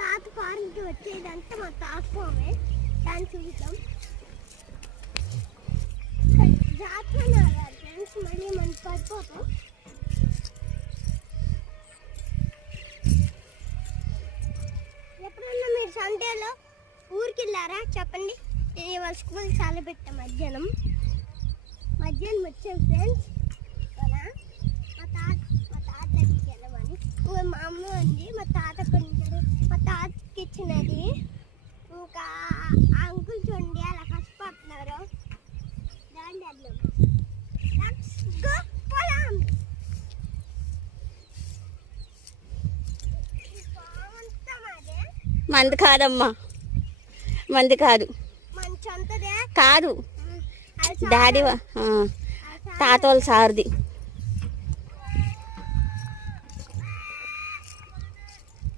తాత ఫార్మ్కి వచ్చేదంతా మా తాత ఫామే. దాన్ని చూద్దాం. జాతర ఫ్రెండ్స్, మళ్ళీ మనం పడిపోతాం. ఎప్పుడన్నా మీరు సండేలో ఊరికి వెళ్ళారా చెప్పండి. నేను ఇవాళ స్కూల్ చాలా పెట్టా. మధ్యాహ్నం వచ్చాం ఫ్రెండ్స్. మా తాత దగ్గరికి వెళ్ళమని మా అమ్మ ఉంది. మా తాత కొంచెం మా తాతకి ఇచ్చినది. ఇంకా ఆ అంకుల్ చూడండి అలా కష్టపడుతున్నారు. దాన్ని వెళ్ళాం. మంది కాదమ్మా, మంది కాదు, మన సొంతదే కాదు, డాడీ తాత వాళ్ళ సార్ది.